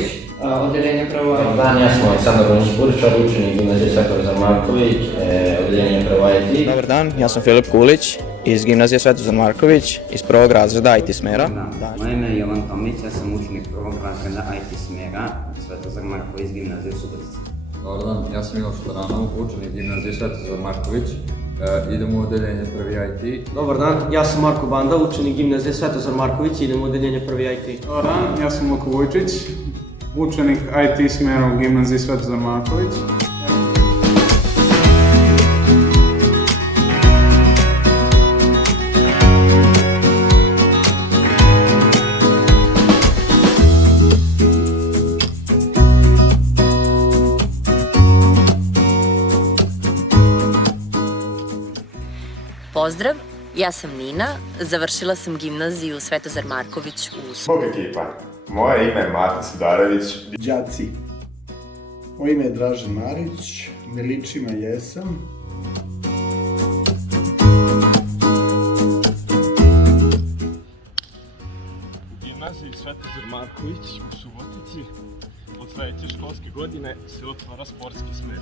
Marković, odeljenje pravo IT. Dobar dan, ja sam Aleksandar Buričar, učenik gimnazije Svetozar Marković, odeljenje pravo IT. Dobar dan, ja sam Filip Kulić iz gimnazije Svetozar Marković iz prvog razreda IT smjera. Moje ime je Jovan Tomić, ja sam učenik prvog razreda IT smjera Svetozar Marković iz gimnazije u Subotici. Dobar dan, ja sam Miloš Taranov, učenik gimnazije Svetozar Marković. Idemo u odeljenje prvi IT. Dobar dan, ja sam Marko Banda, učenik gimnazije Svetozar Marković, idem u odeljenje prvi IT. Dobar dan, ja sam Luka Vujčić, učenik IT smjera u gimnaziji Svetozar Marković. Pozdrav, ja sam Nina, završila sam gimnaziju Svetozar Marković u Bog ekipa, moje ime je Mata Sudarević. Đaci, moje ime je Dražen Marić, ne liči me jesam. U gimnaziji Svetozar Marković u Subotici od sledeće školske godine se otvara sportski smer.